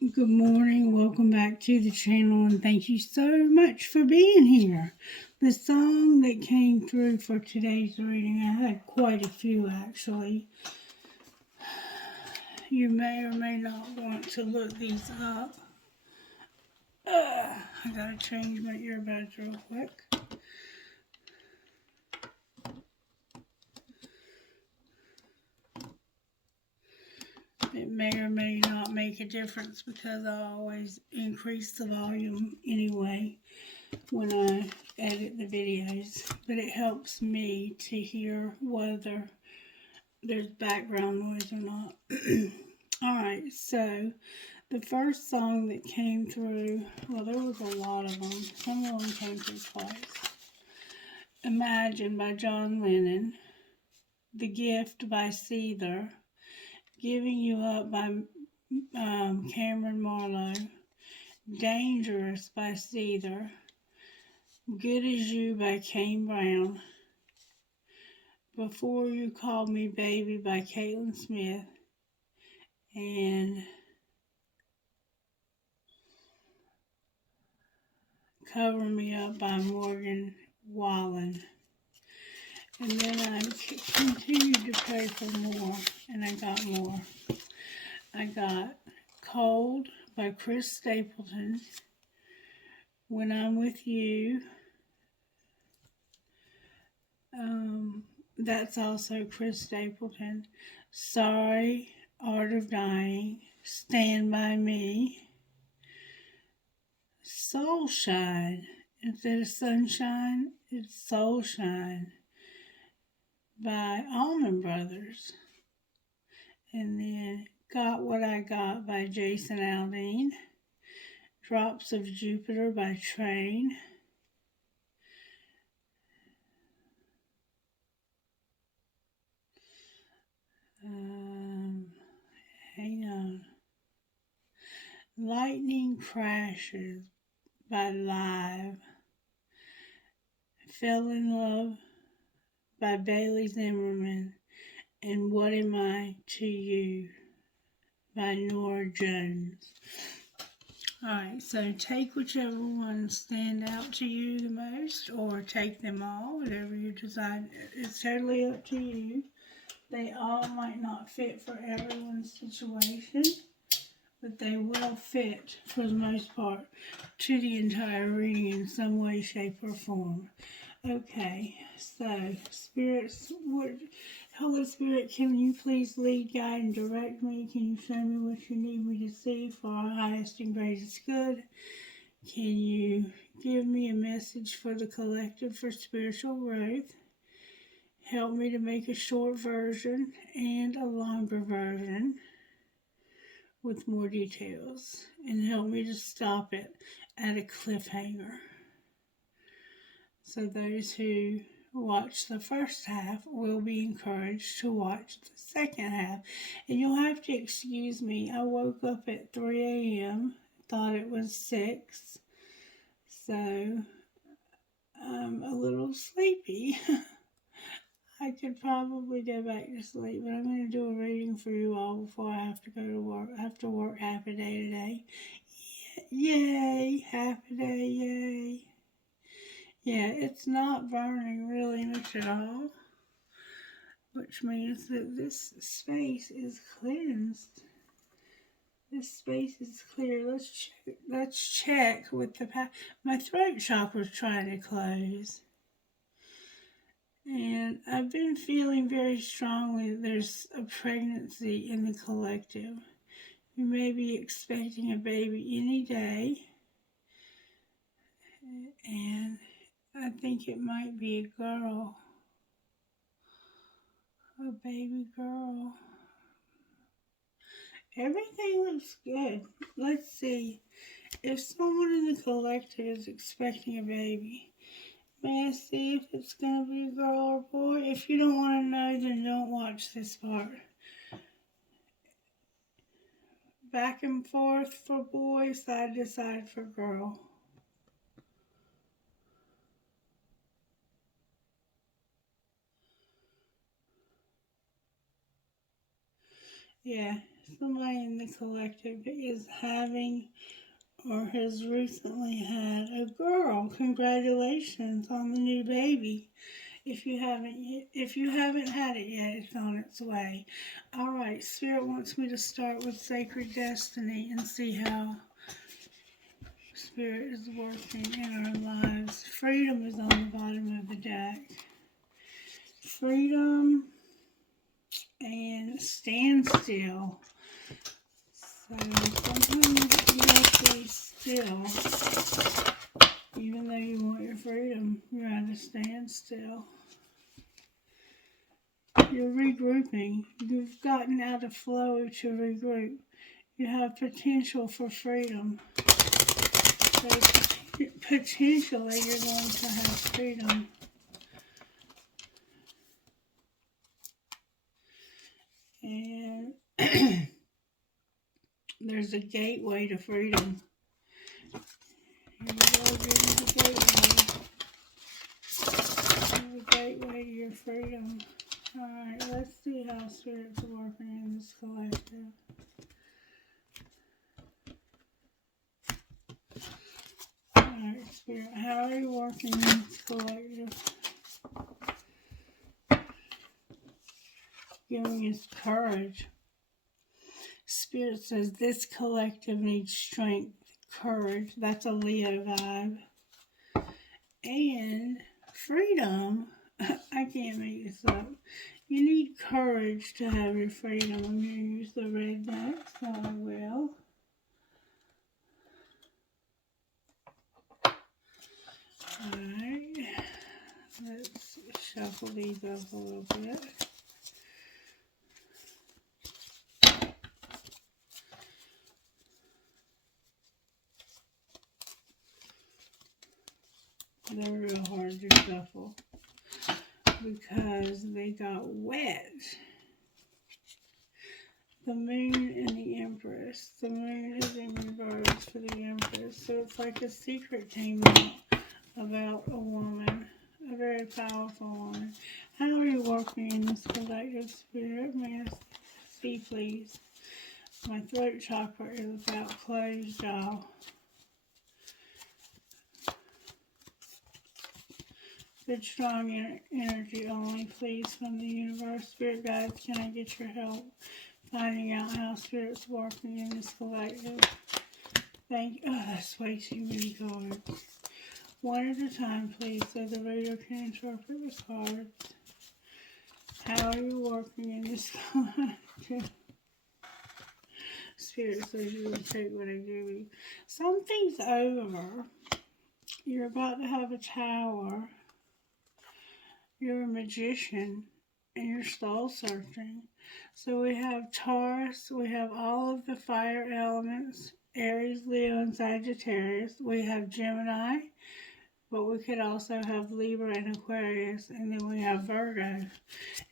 Good morning, welcome back to the channel, and thank you so much for being here. The song that came through for today's reading, I had quite a few actually. You may or may not want to look these up. I gotta change my earbuds real quick. It may or may not make a difference because I always increase the volume anyway when I edit the videos, but it helps me to hear whether there's background noise or not. Alright, so the first song that came through, well, there was a lot of them. Some of them came through twice. Imagine by John Lennon, The Gift by Seether, Giving You Up by Cameron Marlowe, Dangerous by Seether, Good As You by Kane Brown, Before You Called Me Baby by Caitlin Smith, and Cover Me Up by Morgan Wallen. And then I continued to pray for more, and I got more. I got Cold by Chris Stapleton, When I'm With You, that's also Chris Stapleton, Sorry, Art of Dying, Stand By Me, Soul Shine. Instead of Sunshine, it's Soul Shine by Allman Brothers. And then Got What I Got by Jason Aldean, Drops of Jupiter by Train, hang on, Lightning Crashes by Live, Fell in Love by Bailey Zimmerman, and What Am I to You by Nora Jones. Alright, so take whichever ones stand out to you the most, or take them all, whatever you decide. It's totally up to you. They all might not fit for everyone's situation, but they will fit, for the most part, to the entire reading in some way, shape, or form. Okay, so spirits, Holy Spirit, can you please lead, guide, and direct me? Can you show me what you need me to see for our highest and greatest good? Can you give me a message for the collective for spiritual growth? Help me to make a short version and a longer version with more details, and help me to stop it at a cliffhanger. So those who watch the first half will be encouraged to watch the second half. And you'll have to excuse me, I woke up at 3 a.m., thought it was 6, so I'm a little sleepy. I could probably go back to sleep, but I'm going to do a reading for you all before I have to go to work. I have to work half a day today. Yay! Half a day, yay! Yeah, it's not burning really much at all, which means that this space is cleansed. This space is clear. Let's check with the my throat chakra's trying to close. And I've been feeling very strongly that there's a pregnancy in the collective. You may be expecting a baby any day. And I think it might be a girl. A baby girl. Everything looks good. Let's see. If someone in the collective is expecting a baby, may I see if it's going to be a girl or boy? If you don't want to know, then don't watch this part. Back and forth for boy, side to side for girl. Yeah, somebody in the collective is having or has recently had a girl. Congratulations on the new baby. If you haven't had it yet, it's on its way. All right, Spirit wants me to start with Sacred Destiny and see how Spirit is working in our lives. Freedom is on the bottom of the deck. Freedom and stand still. So sometimes you have to be still. Even though you want your freedom, you have to stand still. You're regrouping. You've gotten out of flow to regroup. You have potential for freedom. So potentially you're going to have freedom. And there's a gateway to freedom. Here you go, there's the gateway. There's a gateway to your freedom. Alright, let's see how Spirit's working in this collective. Alright, Spirit, how are you working in this collective? Giving us courage. Spirit says this collective needs strength, courage. That's a Leo vibe. And freedom. I can't make this up. You need courage to have your freedom. I'm going to use the red deck, so I will. Alright. Let's shuffle these up a little bit. They're real hard to shuffle because they got wet. The moon and the Empress. The moon is in reverse for the Empress. So it's like a secret came out about a woman. A very powerful woman. How are you working in this collective, Spirit? May I see, please? My throat chakra is about closed, y'all. Good, strong energy only, please, from the universe. Spirit guides, can I get your help finding out how Spirit's working in this collective? Thank you. Oh, that's way too many cards. One at a time, please, so the reader can interpret the cards. How are you working in this collective? Spirit says you will take what I give you. Something's over. You're about to have a tower. You're a magician and you're soul searching. So we have Taurus, we have all of the fire elements, Aries, Leo, and Sagittarius. We have Gemini, but we could also have Libra and Aquarius, and then we have Virgo.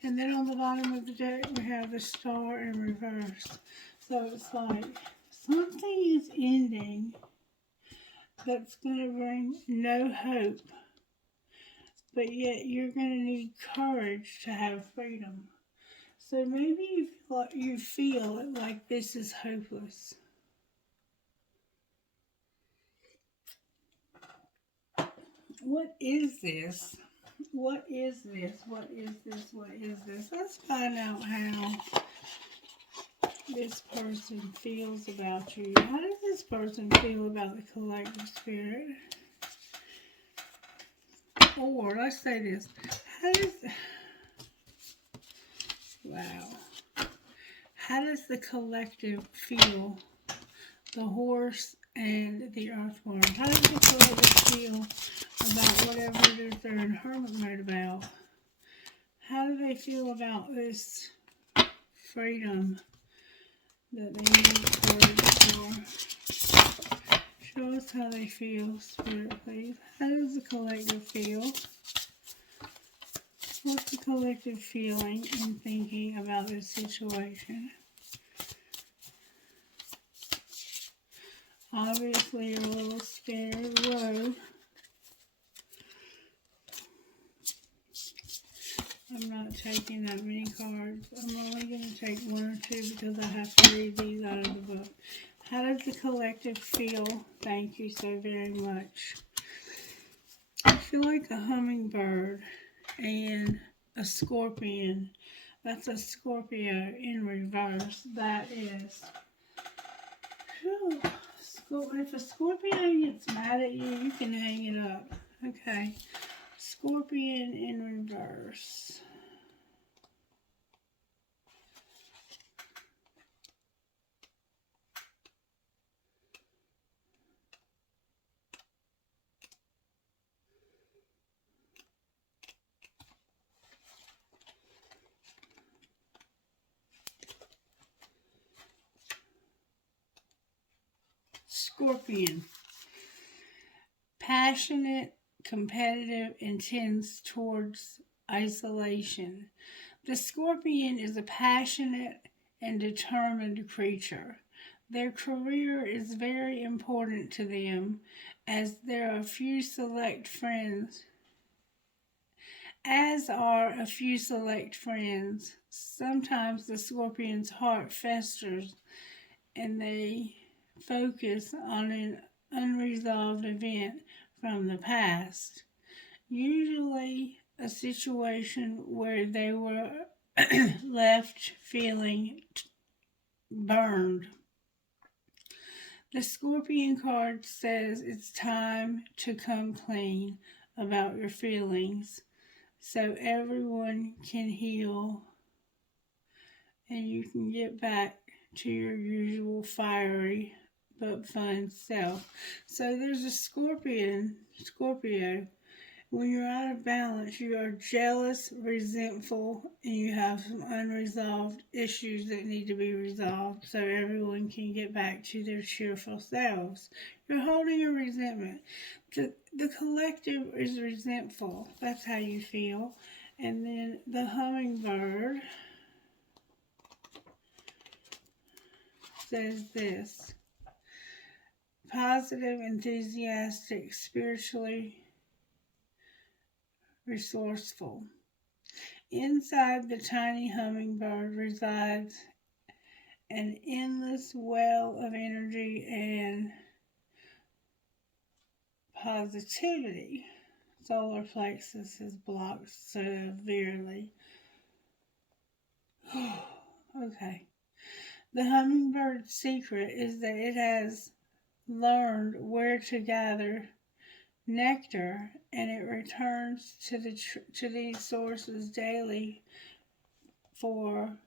And then on the bottom of the deck, we have the star in reverse. So it's like something is ending that's going to bring no hope. But yet you're going to need courage to have freedom. So maybe you feel like this is hopeless. What is this? What is this? What is this? What is this? Let's find out how this person feels about you. How does this person feel about the collective, Spirit? Or let's say this. How does the collective feel? The horse and the earthworm. How does the collective feel about whatever it is they're in hermit mode about? How do they feel about this freedom that they need courage for? Show us how they feel, Spirit, please. How does the collective feel? What's the collective feeling and thinking about this situation? Obviously, you're a little scared. Whoa. I'm not taking that many cards. I'm only going to take one or two because I have to read these out of the book. How does the collective feel? Thank you so very much. I feel like a hummingbird and a scorpion. That's a Scorpio in reverse. That is. Whew. If a Scorpio gets mad at you, you can hang it up. Okay. Scorpion in reverse. Scorpion. Passionate, competitive, and tends towards isolation. The scorpion is a passionate and determined creature. Their career is very important to them, as there are few select friends. As are a few select friends. Sometimes the scorpion's heart festers and they focus on an unresolved event from the past, usually a situation where they were left feeling burned. The Scorpion card says it's time to come clean about your feelings so everyone can heal and you can get back to your usual fiery but fun self. So there's a Scorpio. When you're out of balance, you are jealous, resentful, and you have some unresolved issues that need to be resolved so everyone can get back to their cheerful selves. You're holding a resentment. The collective is resentful. That's how you feel. And then the hummingbird says this: positive, enthusiastic, spiritually resourceful. Inside the tiny hummingbird resides an endless well of energy and positivity. Solar plexus is blocked severely. Okay. The hummingbird's secret is that it has learned where to gather nectar, and it returns to these sources daily for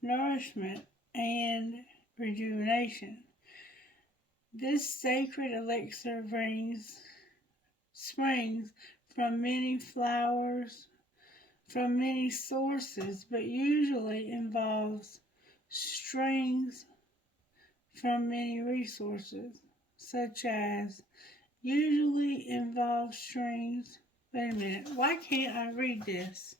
nourishment and rejuvenation. This sacred elixir springs from many flowers, from many sources, but usually involves strings from many resources, such as usually involve strings. Wait a minute, why can't I read this?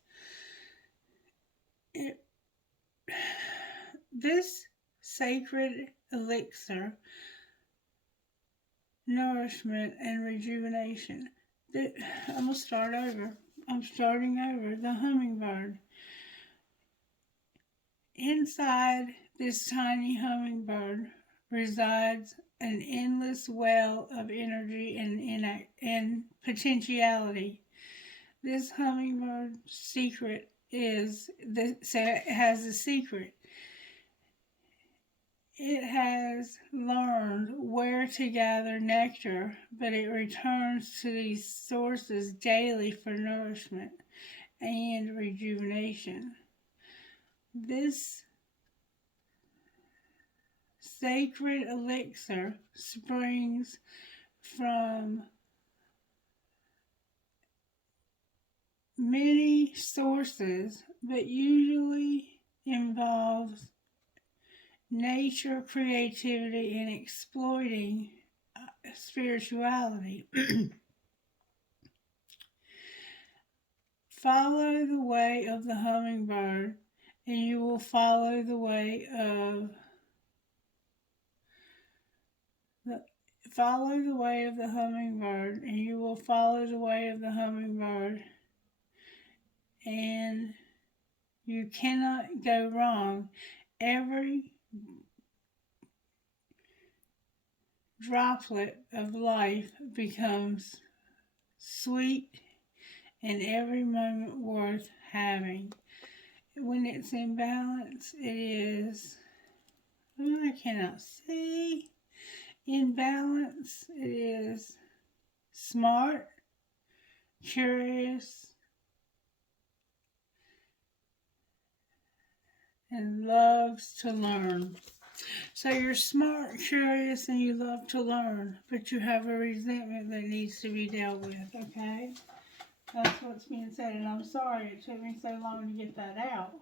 This sacred elixir, nourishment and rejuvenation. I'm going to start over. I'm starting over. The hummingbird. Inside this tiny hummingbird resides an endless well of energy and potentiality. This hummingbird's secret has a secret. It has learned where to gather nectar, but it returns to these sources daily for nourishment and rejuvenation. This sacred elixir springs from many sources, but usually involves nature, creativity, and exploiting spirituality. Follow the way of the hummingbird, and you will follow the way of the hummingbird, and you will follow the way of the hummingbird, and You cannot go wrong. Every droplet of life becomes sweet and every moment worth having. When it's in balance, it is, oh, I cannot see. In balance, it is smart, curious, and loves to learn. So you're smart, curious, and you love to learn, but you have a resentment that needs to be dealt with, okay? That's what's being said, and I'm sorry it took me so long to get that out,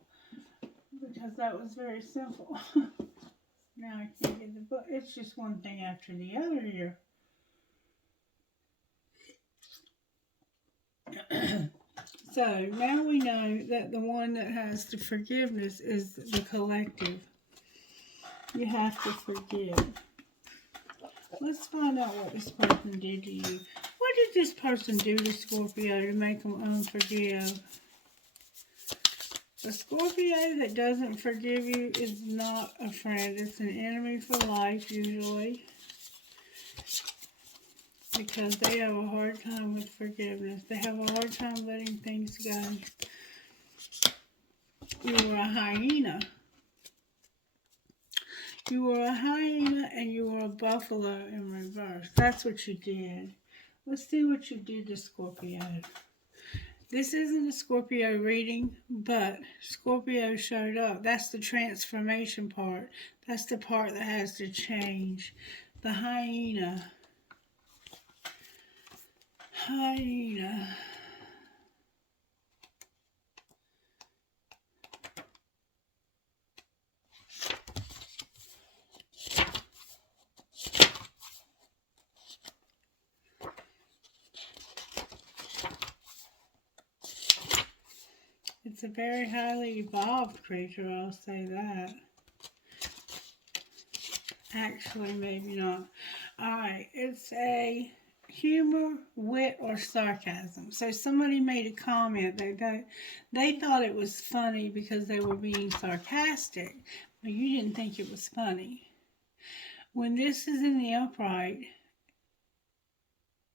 because that was very simple. Now I can't get the book. It's just one thing after the other here. So now we know that the one that has the forgiveness is the collective. You have to forgive. Let's find out what this person did to you. What did this person do to Scorpio to make them unforgive? A Scorpio that doesn't forgive you is not a friend. It's an enemy for life, usually. Because they have a hard time with forgiveness. They have a hard time letting things go. You were a hyena. You were a hyena and you were a buffalo in reverse. That's what you did. Let's see what you did to Scorpio. This isn't a Scorpio reading, but Scorpio showed up. That's the transformation part. That's the part that has to change. The hyena. Hyena. It's a very highly evolved creature, I'll say that. Actually, maybe not. Alright, it's a humor, wit, or sarcasm. So somebody made a comment that they thought it was funny because they were being sarcastic, but you didn't think it was funny. When this is in the upright,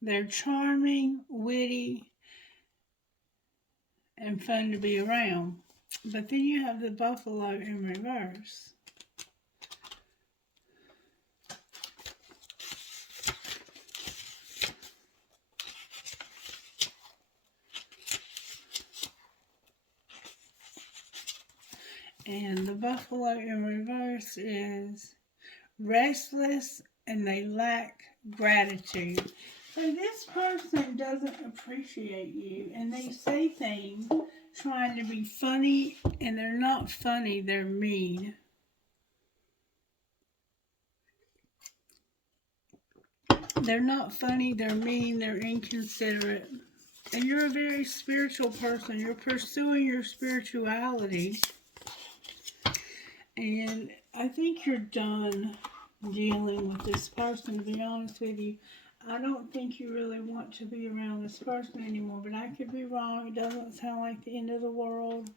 they're charming, witty, and fun to be around. But then you have the buffalo in reverse. And the buffalo in reverse is restless and they lack gratitude. So this person doesn't appreciate you and they say things trying to be funny and they're not funny, they're mean. They're not funny, they're mean, they're inconsiderate. And you're a very spiritual person. You're pursuing your spirituality. And I think you're done dealing with this person, to be honest with you. I don't think you really want to be around this person anymore, but I could be wrong. It doesn't sound like the end of the world.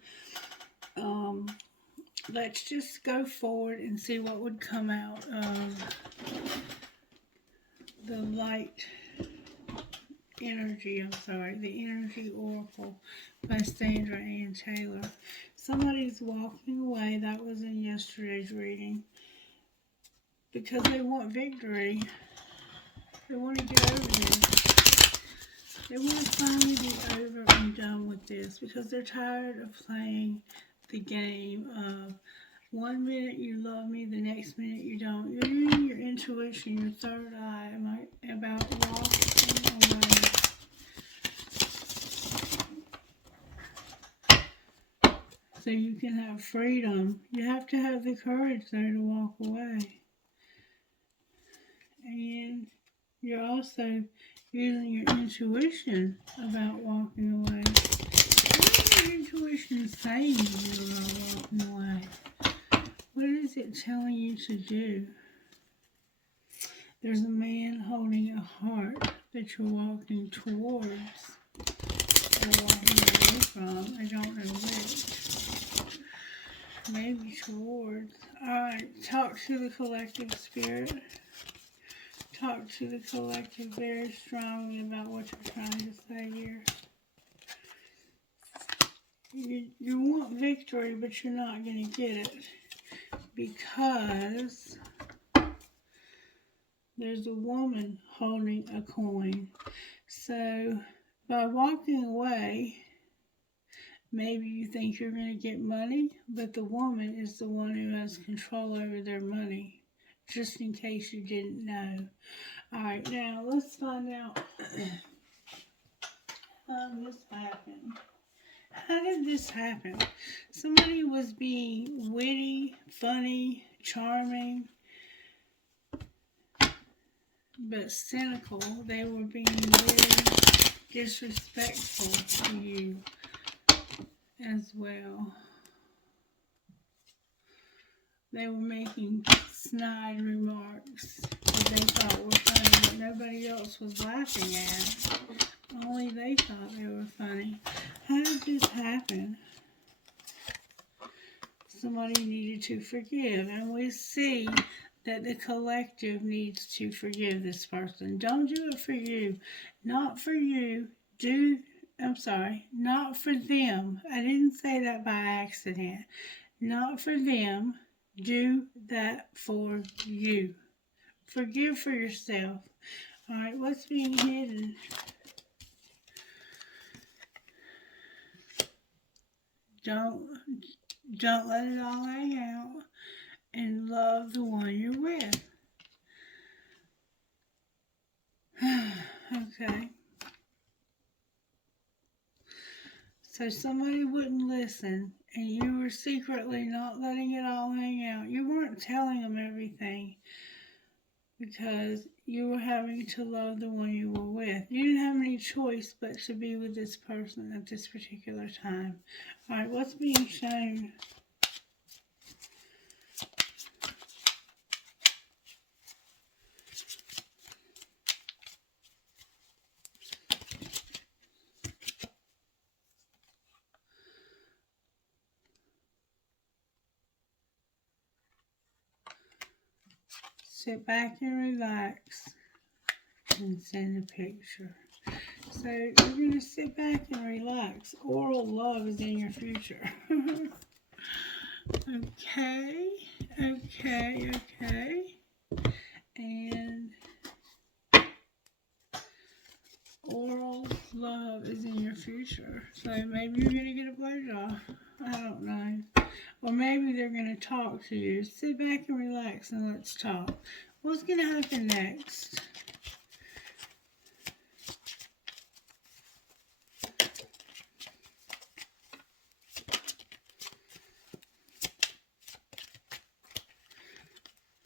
Let's just go forward and see what would come out of the light energy, the energy oracle by Sandra Ann Taylor. Somebody's walking away. That was in yesterday's reading. Because they want victory. They want to get over this. They want to finally be over and done with this because they're tired of playing the game of 1 minute you love me, the next minute you don't. You're using your intuition, your third eye, about walking away. So you can have freedom. You have to have the courage, though, to walk away. And you're also using your intuition about walking away. What is your intuition saying you are walking away? What is it telling you to do? There's a man holding a heart that you're walking towards or walking away from. I don't know which. maybe towards. Alright, talk to the collective spirit. Talk to the collective very strongly about what you're trying to say here. You want victory, but you're not going to get it because there's a woman holding a coin. So by walking away, maybe you think you're going to get money, but the woman is the one who has control over their money, just in case you didn't know. Alright, now let's find out how this happened. How did this happen? Somebody was being witty, funny, charming, but cynical. They were being very disrespectful to you as well. They were making snide remarks that they thought were funny, but nobody else was laughing at. Only they thought they were funny. How did this happen? Somebody needed to forgive, and we see that the collective needs to forgive this person. Don't do it for you. Not for you. Not for them. I didn't say that by accident. Not for them. Do that for you. Forgive for yourself. Alright, what's being hidden? Don't let it all hang out, and love the one you're with. Okay. So somebody wouldn't listen, and you were secretly not letting it all hang out. You weren't telling them everything because you were having to love the one you were with. You didn't have any choice but to be with this person at this particular time. Alright, what's being shown? Sit back and relax and send a picture. So you're going to sit back and relax. Oral love is in your future. Okay. And oral love is in your future. So maybe you're going to get a blowjob. I don't know. Or maybe they're going to talk to you. Sit back and relax and let's talk. What's going to happen next?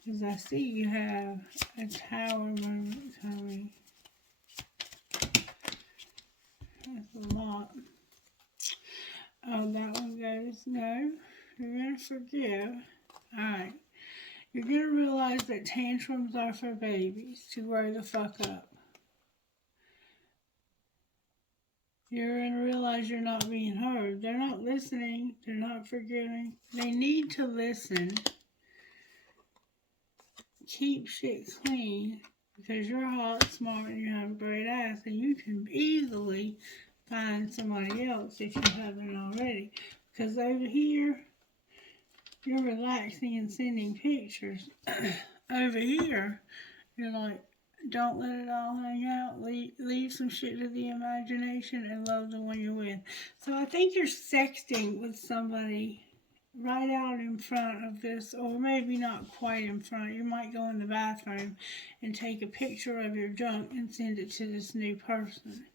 Because I see you have a tower moment coming. That's a lot. Oh, that one goes, no. You're going to forgive. Alright. You're going to realize that tantrums are for babies to grow the fuck up. You're going to realize you're not being heard. They're not listening. They're not forgiving. They need to listen. Keep shit clean because you're hot, smart, and you have a great ass, and you can easily find somebody else if you haven't already. Because over here, you're relaxing and sending pictures. Over here, you're like, don't let it all hang out. Leave some shit to the imagination and love the one you're with. So I think you're sexting with somebody right out in front of this, or maybe not quite in front. You might go in the bathroom and take a picture of your junk and send it to this new person.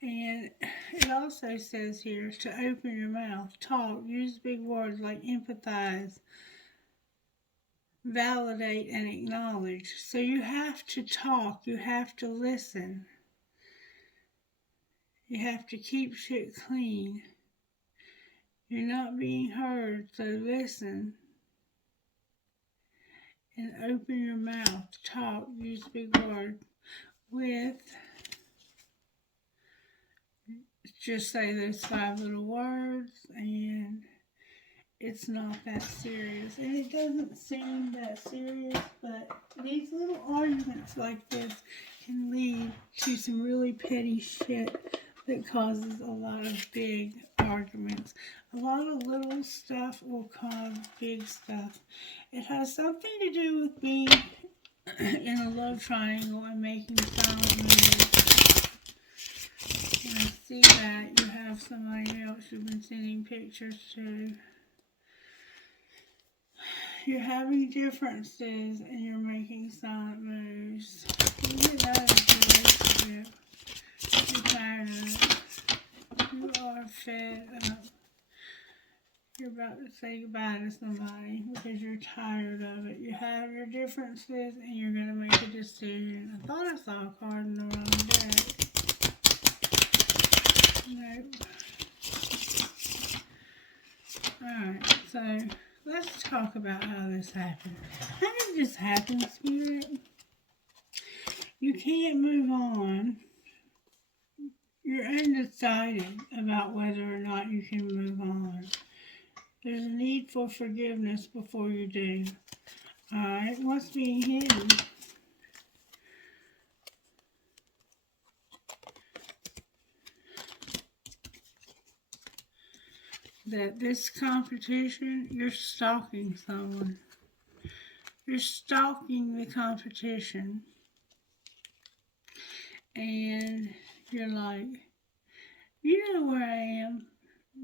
And it also says here to open your mouth, talk, use big words like empathize, validate, and acknowledge. So you have to talk, you have to listen, you have to keep shit clean. You're not being heard, so listen and open your mouth, talk, use big words with, just say those 5 little words, and it's not that serious. And it doesn't seem that serious, but these little arguments like this can lead to some really petty shit that causes a lot of big arguments. A lot of little stuff will cause big stuff. It has something to do with being in a love triangle and making silent moves. And I see that you have somebody else you've been sending pictures to. You're having differences and you're making silent moves. You get that in your relationship. You're tired of it. You are fed up. You're about to say goodbye to somebody because you're tired of it. You have your differences and you're going to make a decision. I thought I saw a card in the wrong deck. Nope. Alright, so let's talk about how this happened. How did this happen, Spirit? You can't move on. You're undecided about whether or not you can move on. There's a need for forgiveness before you do. Alright, what's being hidden? That this competition, you're stalking someone. You're stalking the competition. And you're like, you know where I am.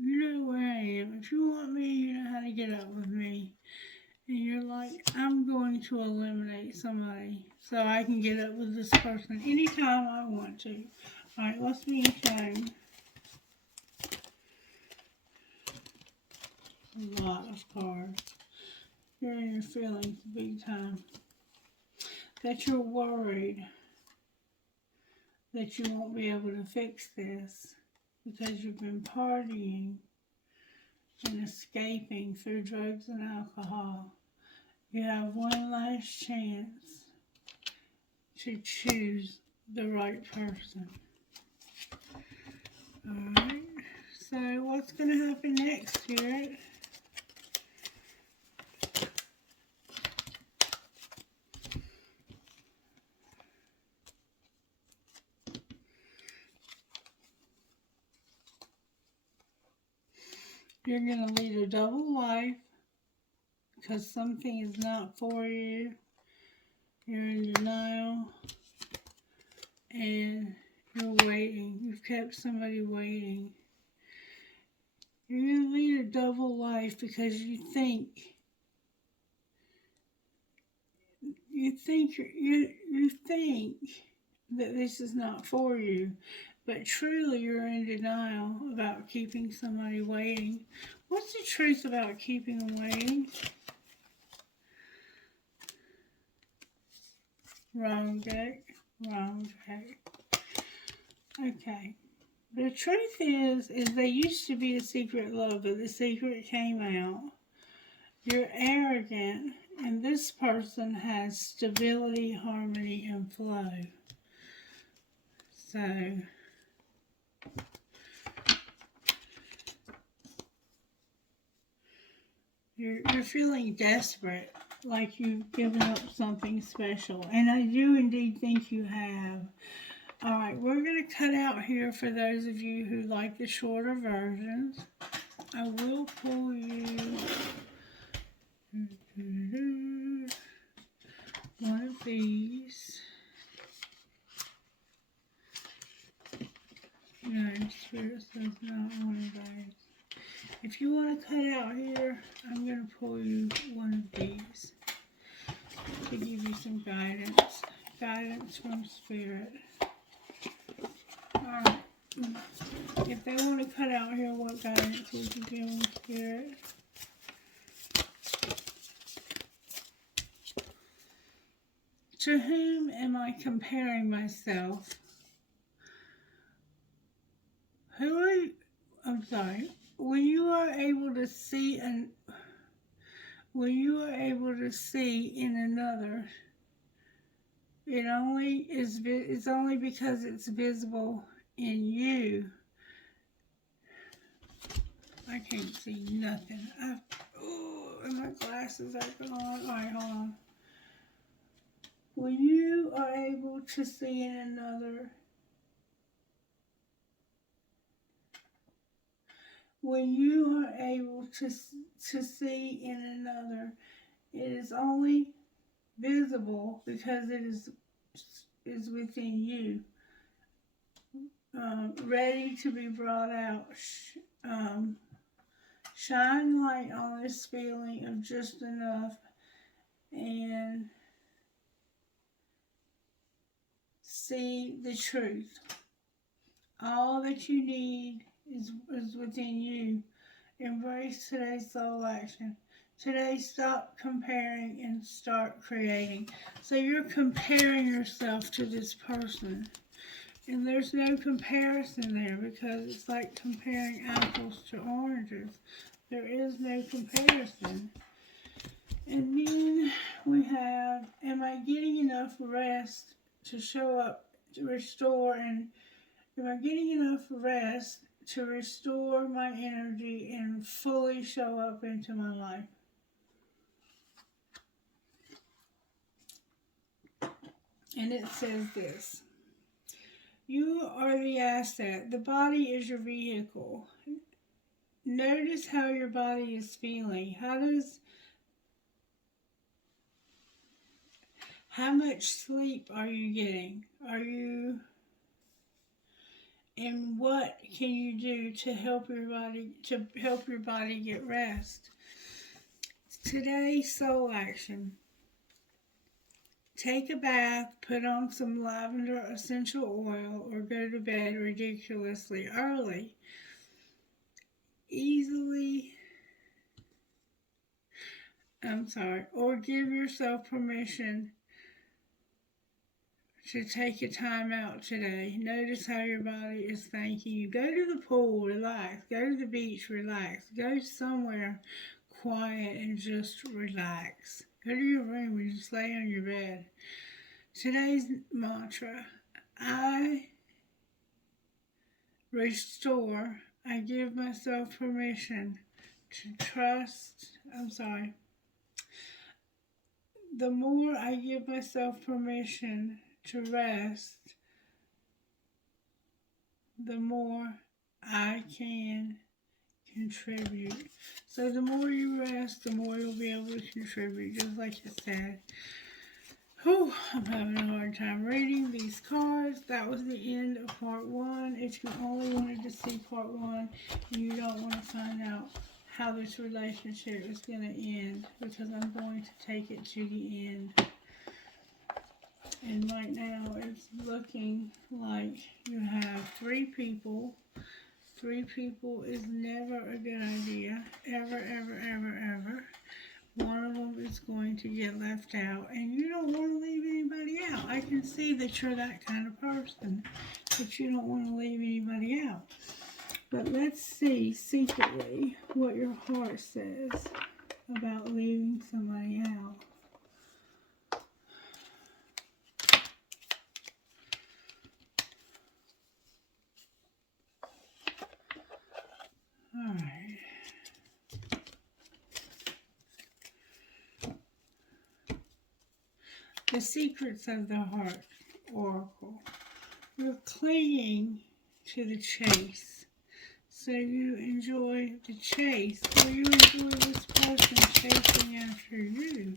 You know where I am. If you want me, you know how to get up with me. And you're like, I'm going to eliminate somebody so I can get up with this person anytime I want to. Alright, what's being shown? A lot of cards. You're in your feelings big time. That you're worried that you won't be able to fix this because you've been partying and escaping through drugs and alcohol. You have one last chance to choose the right person. Alright, so what's going to happen next, Spirit? You're going to lead a double life because something is not for you. You're in denial and you're waiting. You've kept somebody waiting. You're going to lead a double life because you think that this is not for you, but truly you're in denial about keeping somebody waiting. What's the truth about keeping them waiting? Wrong deck. Wrong deck. Okay. The truth is they used to be a secret love, but the secret came out. You're arrogant, and this person has stability, harmony, and flow. So, you're feeling desperate, like you've given up something special. And I do indeed think you have. Alright, we're going to cut out here for those of you who like the shorter versions. I will pull you one of these. No, Spirit says not one of those. If you want to cut out here, I'm going to pull you one of these to give you some guidance. Guidance from Spirit. Alright. If they want to cut out here, what guidance would you give them, Spirit? To whom am I comparing myself? When you are able to see in another, it's only because it's visible in you. I can't see nothing. Oh, and my glasses are gone. Alright, hold on. When you are able to see in another, when you are able to see in another, it is only visible because it is within you, ready to be brought out. Shine light on this feeling of just enough and see the truth. All that you need is within you. Embrace today's soul action. Today, stop comparing and start creating. So you're comparing yourself to this person. And there's no comparison there because it's like comparing apples to oranges. There is no comparison. And then we have, am I getting enough rest to show up, to restore, and am I getting enough rest to restore my energy and fully show up into my life? And it says this: you are the asset. The body is your vehicle. Notice how your body is feeling. How much sleep are you getting? And what can you do to help your body get rest? Today's soul action. Take a bath, put on some lavender essential oil, or go to bed ridiculously early. Or give yourself permission to take a time out today. Notice how your body is thanking you. Go to the pool, relax. Go to the beach, relax. Go somewhere quiet and just relax. Go to your room and just lay on your bed. Today's mantra: I restore. I give myself permission to trust. The more I give myself permission to rest, the more I can contribute. So the more you rest, the more you'll be able to contribute, just like it said. Whew, I'm having a hard time reading these cards. That was the end of part 1. If you only wanted to see part 1 and you don't want to find out how this relationship is going to end, because I'm going to take it to the end. And right now it's looking like you have 3 people. 3 people is never a good idea. Ever, ever, ever, ever. One of them is going to get left out, and you don't want to leave anybody out. I can see that you're that kind of person, but you don't want to leave anybody out. But let's see secretly what your heart says about leaving somebody out. All right. The secrets of the heart oracle. You're clinging to the chase. So you enjoy the chase, or you enjoy this person chasing after you,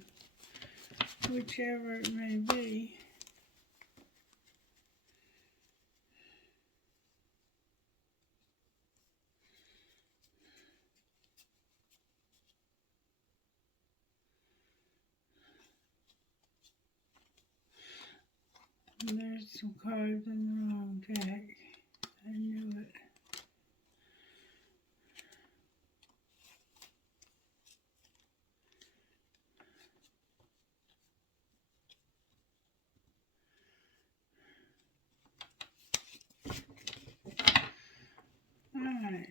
whichever it may be. There's some cards in the wrong deck. I knew it. Alright.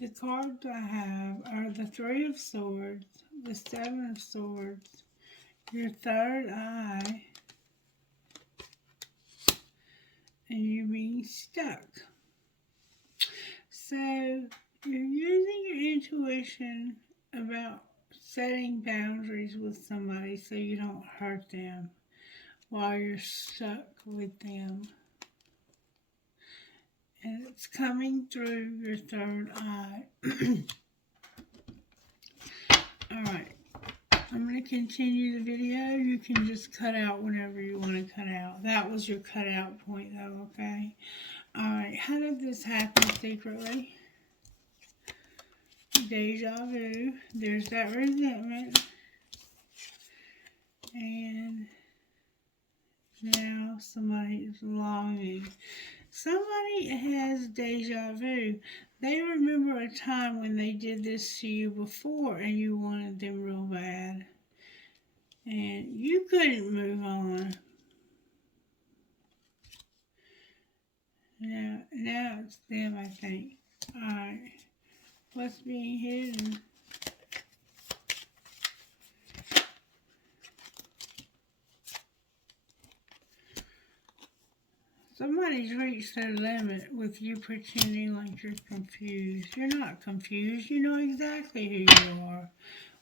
The cards I have are the 3 of Swords, the 7 of Swords, your third eye, and you being stuck. So you're using your intuition about setting boundaries with somebody so you don't hurt them while you're stuck with them. And it's coming through your third eye. Alright, I'm going to continue the video. You can just cut out whenever you want to cut out. That was your cut out point though, okay? Alright, how did this happen secretly? Deja vu. There's that resentment. And now somebody is longing. Somebody has deja vu. They remember a time when they did this to you before and you wanted them real bad. And you couldn't move on. Now it's them, I think. Alright. What's being hidden? Somebody's reached their limit with you pretending like you're confused. You're not confused. You know exactly who you are.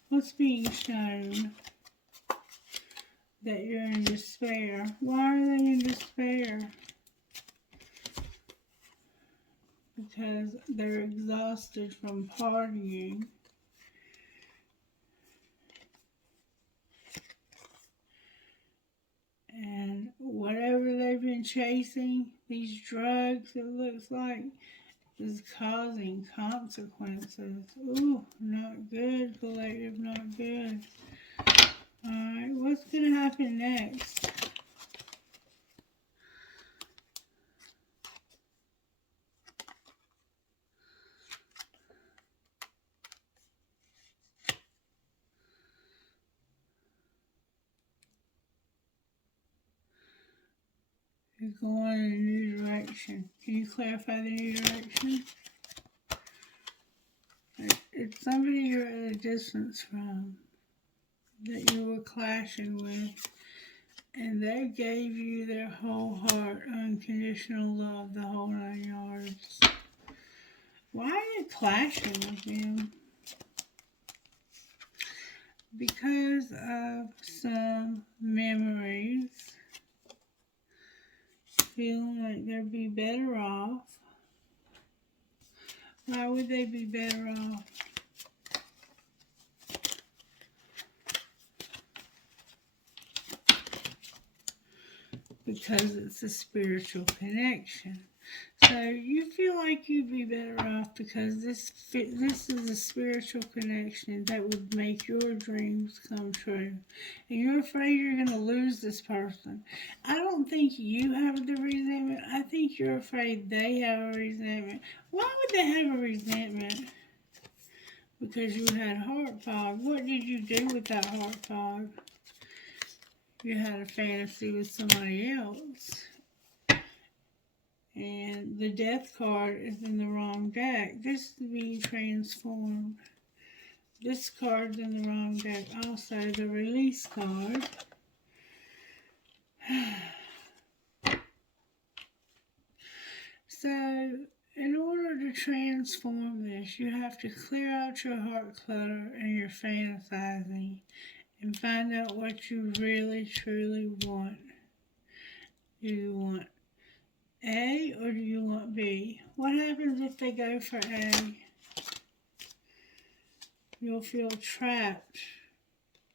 What's being shown? That you're in despair. Why are they in despair? Because they're exhausted from partying. And whatever they've been chasing, these drugs, it looks like, is causing consequences. Ooh, not good, collective, not good. Alright, what's going to happen next? You're going in a new direction. Can you clarify the new direction? It's somebody you're at a distance from, that you were clashing with, and they gave you their whole heart, unconditional love, the whole 9 yards. Why are you clashing with them? Because of some memories. Feeling like they'd be better off. Why would they be better off? Because it's a spiritual connection. So you feel like you'd be better off because this is a spiritual connection that would make your dreams come true. And you're afraid you're going to lose this person. I don't think you have the resentment. I think you're afraid they have a resentment. Why would they have a resentment? Because you had heart fog. What did you do with that heart fog? You had a fantasy with somebody else. And the death card is in the wrong deck. This is being transformed. This card's in the wrong deck. Also, the release card. So, in order to transform this, you have to clear out your heart clutter and your fantasizing and find out what you really, truly want. Do you want A or do you want B? What happens if they go for A? You'll feel trapped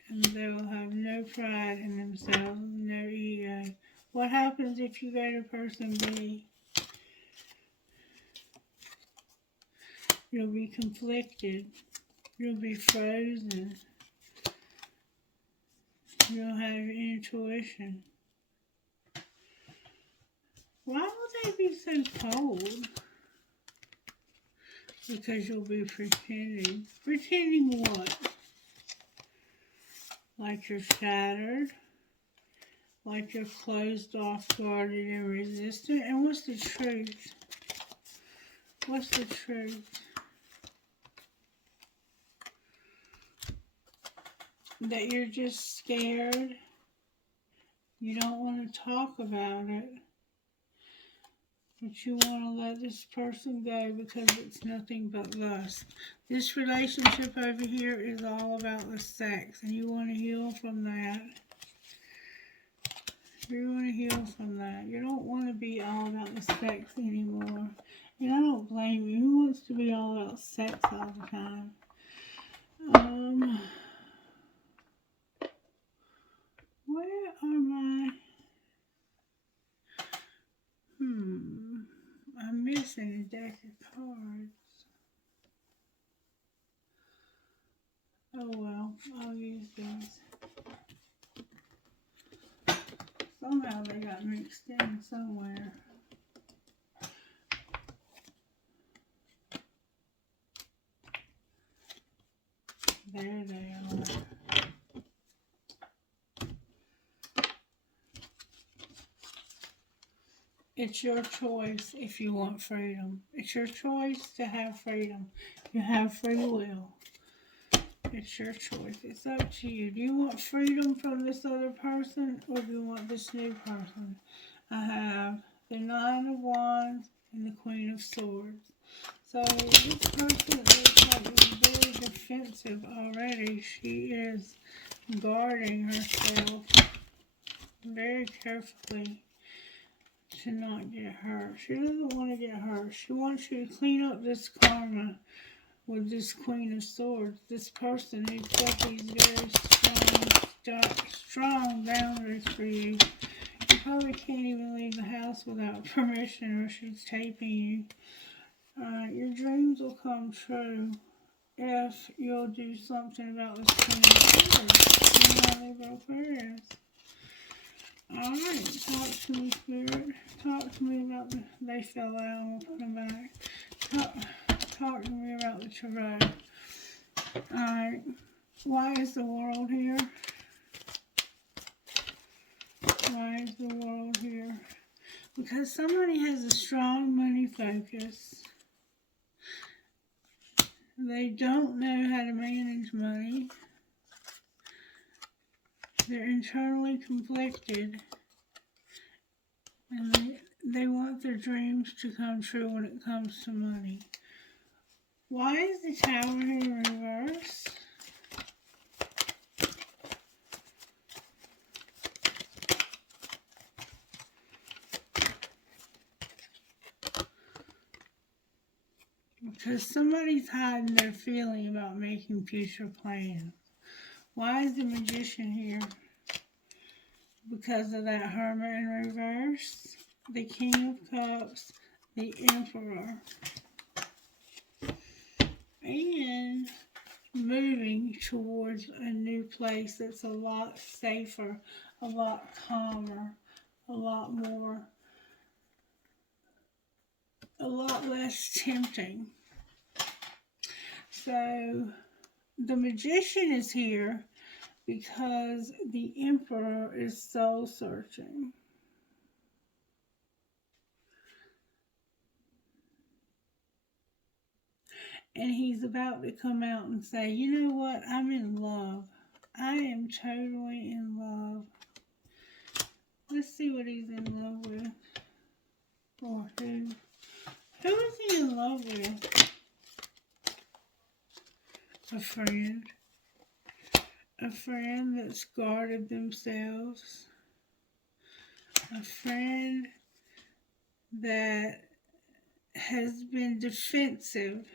and they will have no pride in themselves, no ego. What happens if you go to person B? You'll be conflicted. You'll be frozen. You'll have your intuition. Why will they be so cold? Because you'll be pretending. Pretending what? Like you're shattered. Like you're closed off, guarded, and resistant. And what's the truth? What's the truth? That you're just scared. You don't want to talk about it. But you want to let this person go because it's nothing but lust. This relationship over here is all about the sex, and you want to heal from that. You want to heal from that. You don't want to be all about the sex anymore. And I don't blame you. Who wants to be all about sex all the time? Where are my... I'm missing a deck of cards. Oh well, I'll use these. Somehow they got mixed in somewhere. There they are. It's your choice if you want freedom. It's your choice to have freedom. You have free will. It's your choice. It's up to you. Do you want freedom from this other person, or do you want this new person? I have the Nine of Wands and the Queen of Swords. So this person looks like is very defensive already. She is guarding herself very carefully to not get hurt. She doesn't want to get hurt. She wants you to clean up this karma with this Queen of Swords. This person who's got these very strong boundaries for you. You probably can't even leave the house without permission, or she's taping you. Your dreams will come true if you'll do something about this Queen of Swords. You know they both are. Alright, talk to me, Spirit. Talk to me about the... They fell out. I'll put them back. Talk to me about the Tarot. Alright. Why is the World here? Why is the World here? Because somebody has a strong money focus. They don't know how to manage money. They're internally conflicted. And they want their dreams to come true when it comes to money. Why is the Tower in reverse? Because somebody's hiding their feeling about making future plans. Why is the Magician here? Because of that Hermit in reverse, the King of Cups, the Emperor, and moving towards a new place that's a lot safer, a lot calmer, a lot less tempting. So the Magician is here because the Emperor is soul searching. And he's about to come out and say, you know what, I'm in love. I am totally in love. Let's see what he's in love with. Or who. Who is he in love with? A friend. A friend that's guarded themselves. A friend that has been defensive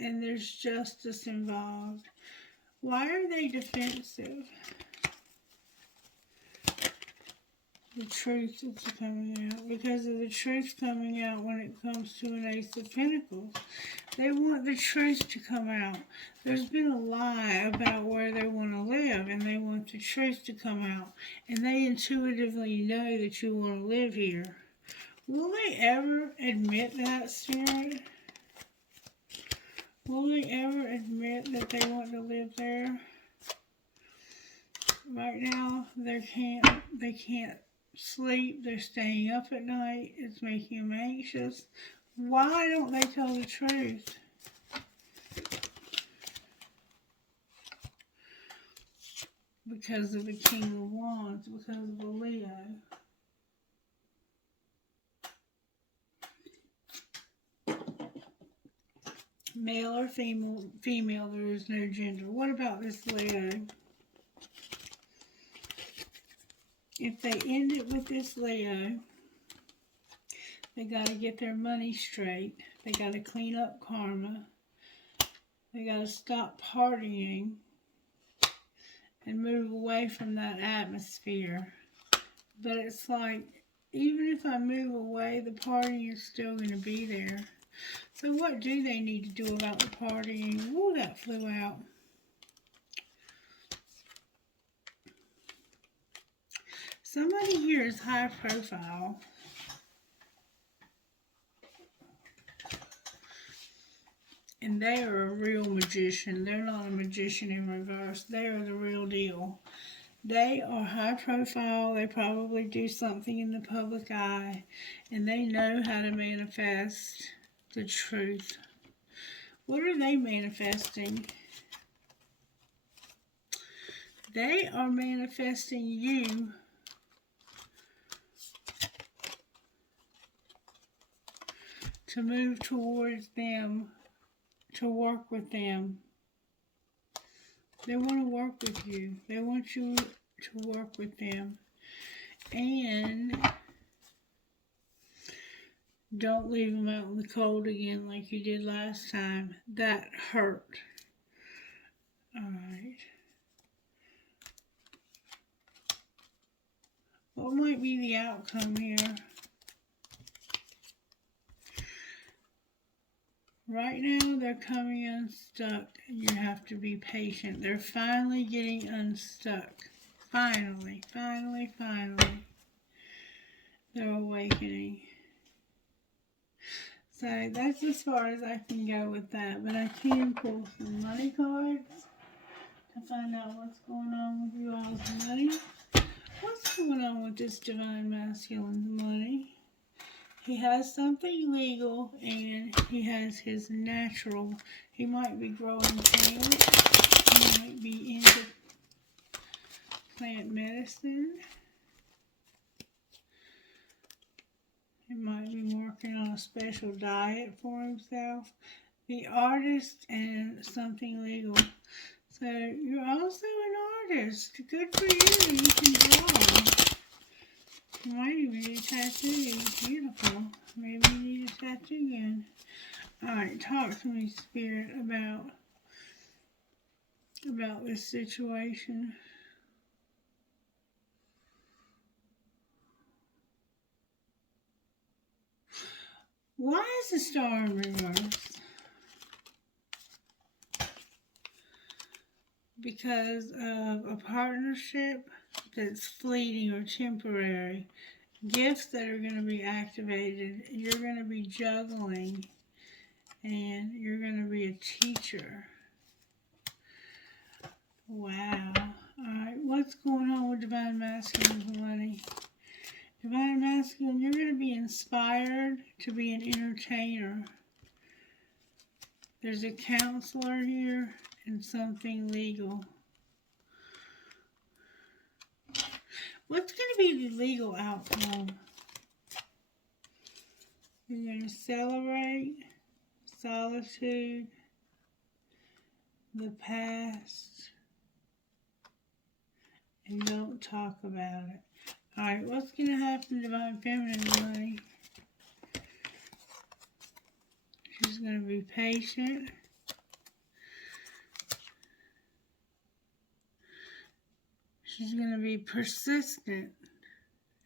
and there's justice involved. Why are they defensive? The truth is coming out. Because of the truth coming out when it comes to an Ace of Pentacles. They want the truth to come out. There's been a lie about where they want to live, and they want the truth to come out. And they intuitively know that you want to live here. Will they ever admit that, Spirit? Will they ever admit that they want to live there? Right now, they can't sleep. They're staying up at night. It's making them anxious. Why don't they tell the truth? Because of the King of Wands, because of a Leo. Male or female, there is no gender. What about this Leo? If they end it with this Leo, they got to get their money straight. They got to clean up karma. They got to stop partying and move away from that atmosphere. But it's like, even if I move away, the partying is still going to be there. So what do they need to do about the partying? Ooh, that flew out. Somebody here is high profile. And they are a real magician. They're not a magician in reverse. They are the real deal. They are high profile. They probably do something in the public eye. And they know how to manifest the truth. What are they manifesting? They are manifesting you to move towards them, to work with them. They want to work with you. They want you to work with them. And don't leave them out in the cold again like you did last time. That hurt. Alright. What might be the outcome here? Right now, they're coming unstuck. You have to be patient. They're finally getting unstuck. Finally. They're awakening. So that's as far as I can go with that. But I can pull some money cards to find out what's going on with you all's money. What's going on with this divine masculine's money? He has something legal and he has his natural. He might be growing plants. He might be into plant medicine. He might be working on a special diet for himself. The artist and something legal. So you're also an artist. Good for you. You can draw. You might even need a tattoo. Beautiful. Maybe you need a tattoo gun. Alright, talk to me, Spirit, about this situation. Why is the star in reverse? Because of a partnership that's fleeting or temporary. Gifts that are going to be activated. You're going to be juggling. And you're going to be a teacher. Wow. Alright, what's going on with Divine Masculine's money? Divine Masculine, you're going to be inspired to be an entertainer. There's a counselor here and something legal. What's going to be the legal outcome? You're going to celebrate solitude, the past, and don't talk about it. Alright, what's going to happen to Divine Feminine money? She's going to be patient. She's going to be persistent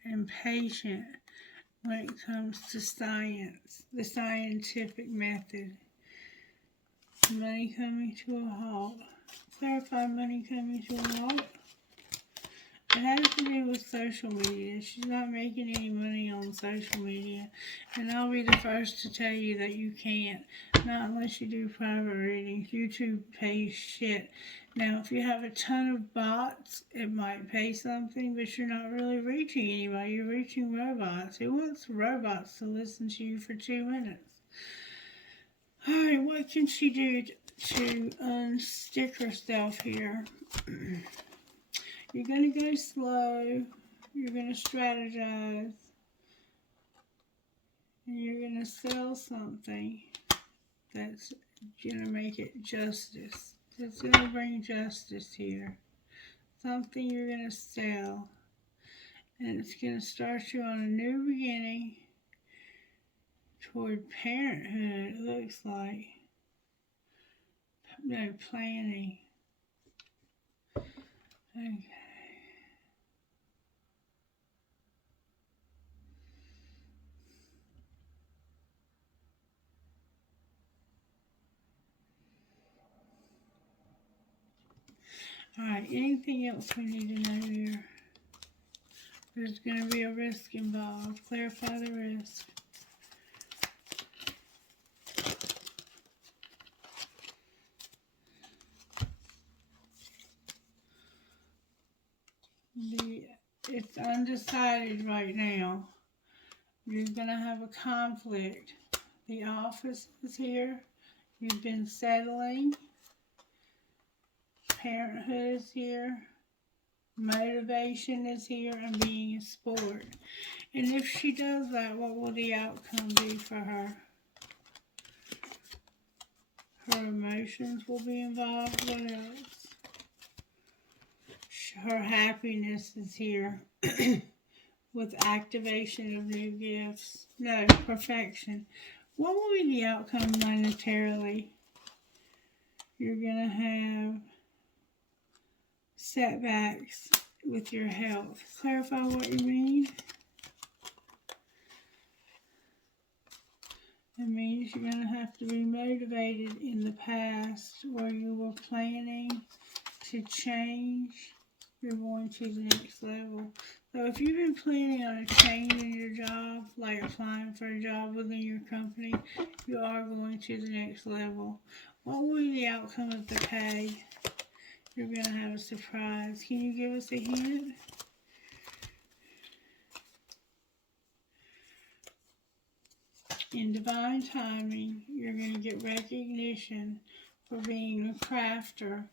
and patient when it comes to science, the scientific method. Money coming to a halt. Clarify money coming to a halt. It has to do with social media. She's not making any money on social media. And I'll be the first to tell you that you can't. Not unless you do private readings. YouTube pays shit. Now, if you have a ton of bots, it might pay something, but you're not really reaching anybody. You're reaching robots. Who wants robots to listen to you for 2 minutes? Alright, what can she do to unstick herself here? You're going to go slow. You're going to strategize. And you're going to sell something that's It's going to make it justice. It's going to bring justice here. Something you're going to sell. And it's going to start you on a new beginning toward parenthood, it looks like. No, planning. Okay. Alright, anything else we need to know here? There's going to be a risk involved. Clarify the risk. It's undecided right now. You're going to have a conflict. The office is here. You've been settling. Parenthood is here. Motivation is here, and being a sport. And if she does that, what will the outcome be for her? Her emotions will be involved. What else? Her happiness is here with activation of new gifts. No, perfection. What will be the outcome monetarily? You're going to have setbacks with your health. Clarify what you mean. It means you're going to have to be motivated in the past where you were planning to change. You're going to the next level. So if you've been planning on a change in your job, like applying for a job within your company, you are going to the next level. What will be the outcome of the pay? You're going to have a surprise. Can you give us a hint? In divine timing, you're going to get recognition for being a crafter,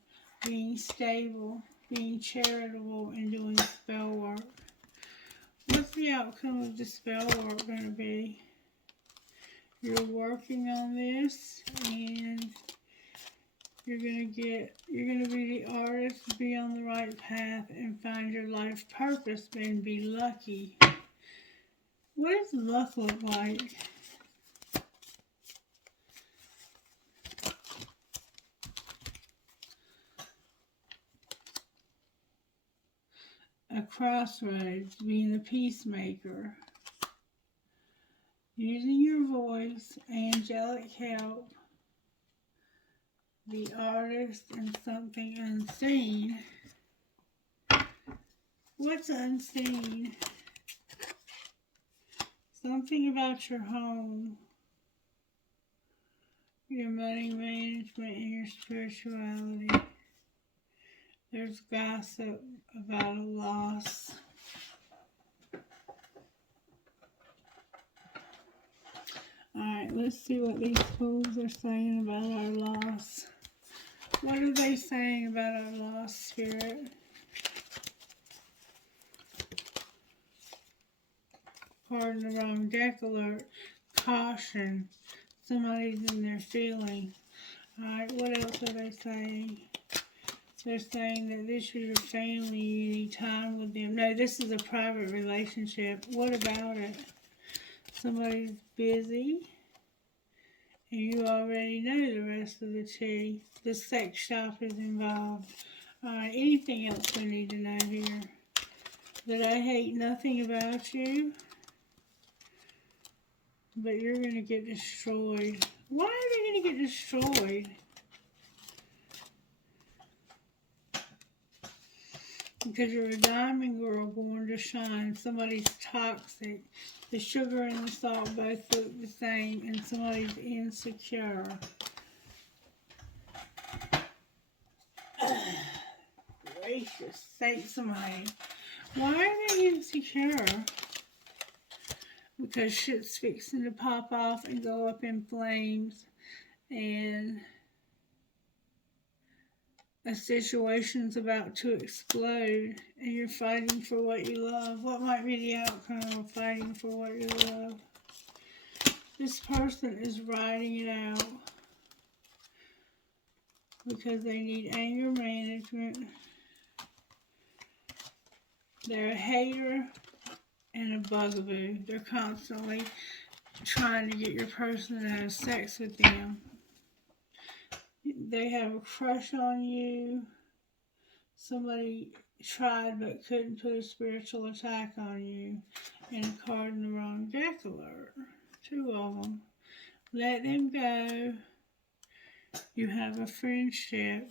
being stable, being charitable, and doing spell work. What's the outcome of the spell work going to be? You're working on this, and you're going to be the artist, be on the right path, and find your life purpose, and be lucky. What does luck look like? A crossroads, being a peacemaker, using your voice, angelic help, the artist, and something unseen. What's unseen? Something about your home, your money management, and your spirituality. There's gossip about a loss. Alright, let's see what these fools are saying about our loss. What are they saying about our loss, Spirit? Pardon the wrong deck alert. Caution. Somebody's in their feeling. Alright, what else are they saying? They're saying that this is your family, you need time with them. No, this is a private relationship. What about it? Somebody's busy, and you already know the rest of the tea. The sex shop is involved. Alright, anything else we need to know here? That I hate nothing about you, but you're going to get destroyed. Why are they going to get destroyed? Because you're a diamond girl born to shine. Somebody's toxic. The sugar and the salt both look the same, and somebody's insecure. Gracious sake, somebody. Why are they insecure? Because shit's fixing to pop off and go up in flames, and a situation's about to explode, and you're fighting for what you love. What might be the outcome of fighting for what you love? This person is writing it out. because they need anger management. They're a hater and a bugaboo. They're constantly trying to get your person to have sex with them. They have a crush on you. Somebody tried but couldn't put a spiritual attack on you. And a card in the wrong deck alert. 2 of them. Let them go. You have a friendship.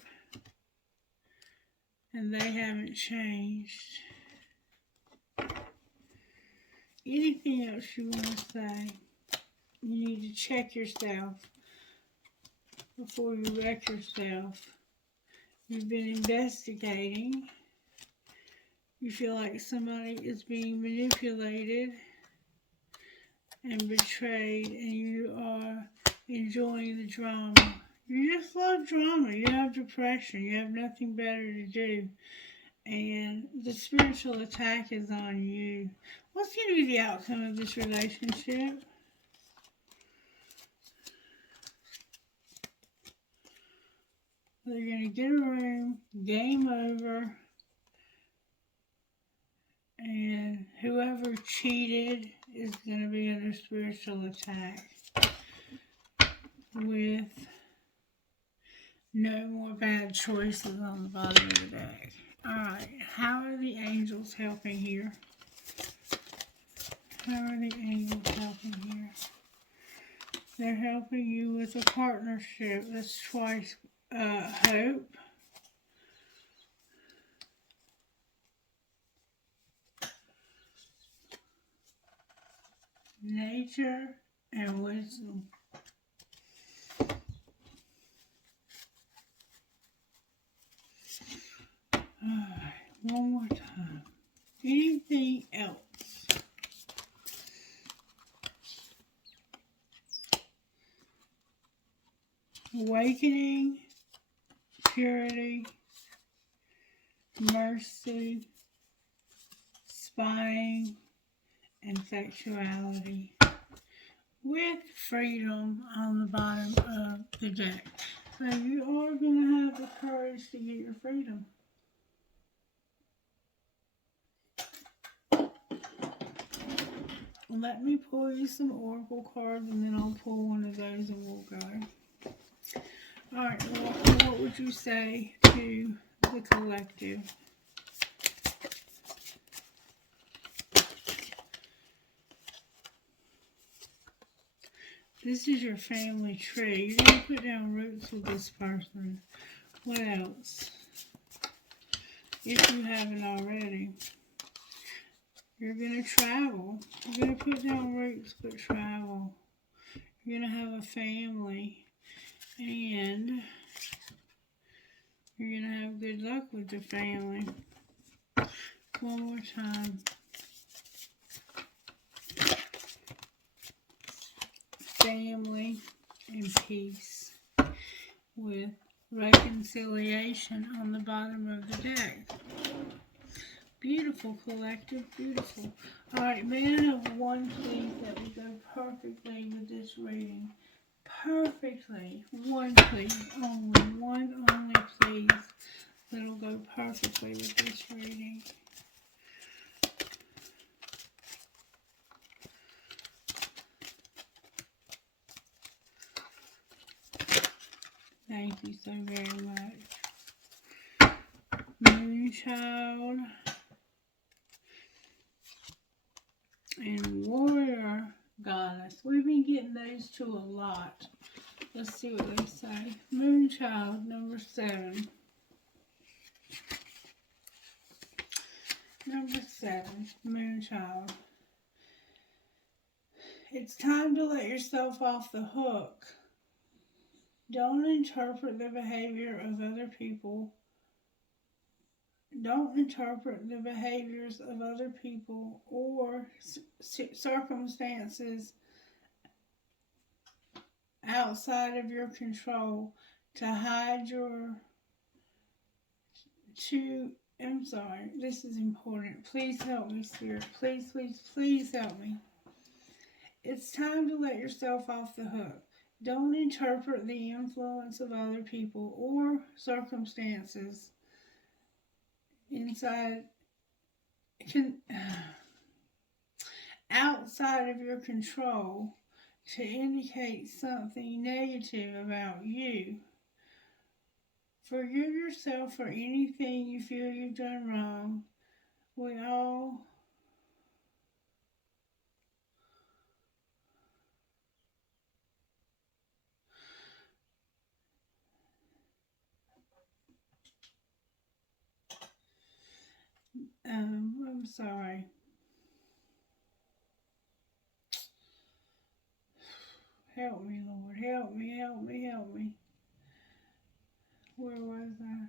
And they haven't changed. Anything else you want to say? You need to check yourself before you wreck yourself. You've been investigating. You feel like somebody is being manipulated and betrayed, and you are enjoying the drama. You just love drama. You have depression. You have nothing better to do. And the spiritual attack is on you. What's going to be the outcome of this relationship? They're going to get a room, game over, and whoever cheated is going to be under spiritual attack with no more bad choices on the bottom of the deck. Alright, how are the angels helping here? How are the angels helping here? They're helping you with a partnership. That's twice hope. Nature and wisdom. Alright, one more time. Anything else? Awakening, purity, mercy, spying, and sexuality. With freedom on the bottom of the deck. So you are going to have the courage to get your freedom. Let me pull you some oracle cards, and then I'll pull one of those and we'll go. Alright, what would you say to the collective? This is your family tree. You're going to put down roots with this person. What else? If you haven't already. You're going to travel. You're going to put down roots, but travel. You're going to have a family. And you're going to have good luck with the family. One more time. Family and peace with reconciliation on the bottom of the deck. Beautiful, collective, beautiful. Alright, may I have one please that would go perfectly with this reading? Perfectly. One please, only. One only please. That'll go perfectly with this reading. Thank you so very much. Moonchild and Warrior Goddess. We've been getting those two a lot. Let's see what they say. Moonchild, number 7. Number 7, Moonchild. It's time to let yourself off the hook. Don't interpret the behavior of other people. Don't interpret the behaviors of other people or circumstances outside of your control to hide your I'm sorry, this is important. Please help me, Spirit. Please, please, please help me. It's time to let yourself off the hook. Don't interpret the influence of other people or circumstances inside can, outside of your control to indicate something negative about you. Forgive yourself for anything you feel you've done wrong. We all I'm sorry. Help me, Lord. Help me, help me, help me. Where was I?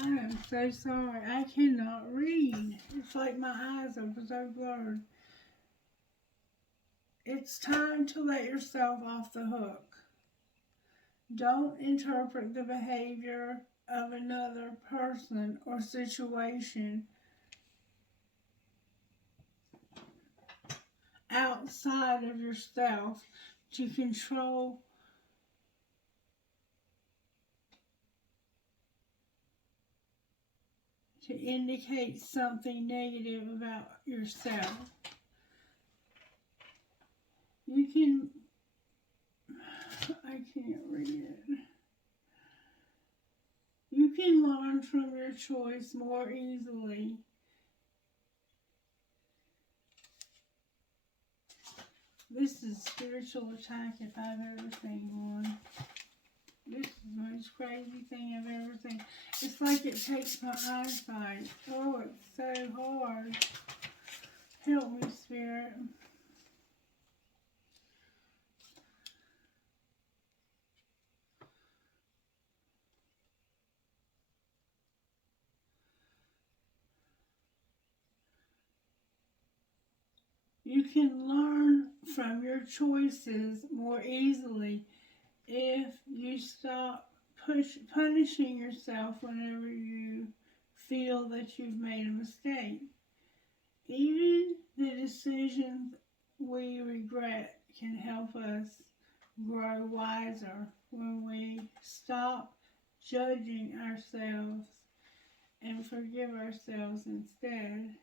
I am so sorry. I cannot read. It's like my eyes are so blurred. It's time to let yourself off the hook. Don't interpret the behavior of another person or situation outside of yourself to control to indicate something negative about yourself. You can, I can't read it. You can learn from your choice more easily This is spiritual attack if I've ever seen one. This is the most crazy thing I've ever seen. It's like it takes my eyesight. Oh, it's so hard. Help me, Spirit. You can learn from your choices more easily if you stop punishing yourself whenever you feel that you've made a mistake. Even the decisions we regret can help us grow wiser when we stop judging ourselves and forgive ourselves instead.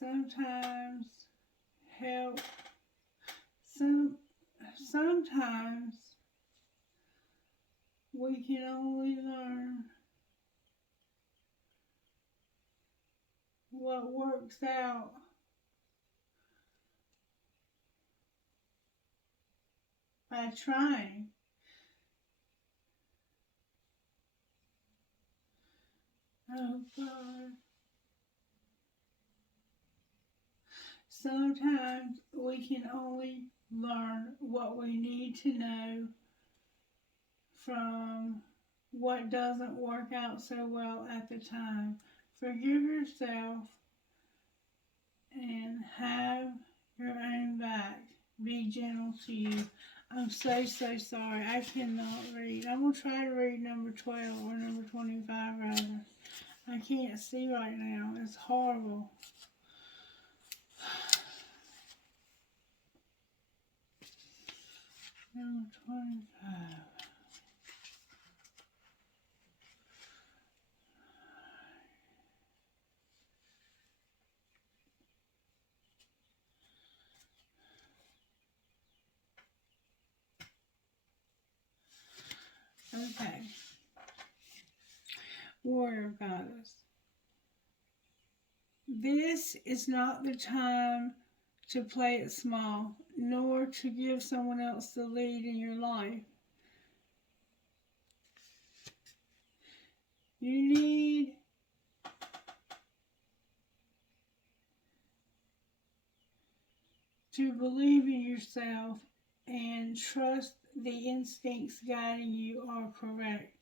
Sometimes help sometimes we can only learn what works out by trying. Oh God. Sometimes we can only learn what we need to know from what doesn't work out so well at the time. Forgive yourself and have your own back. Be gentle to you. I'm so sorry. I cannot read. I'm going to try to read number 12 or number 25 rather. I can't see right now. It's horrible. Number 25. Okay. Warrior Goddess. This is not the time to play it small, nor to give someone else the lead in your life. You need to believe in yourself and trust the instincts guiding you are correct.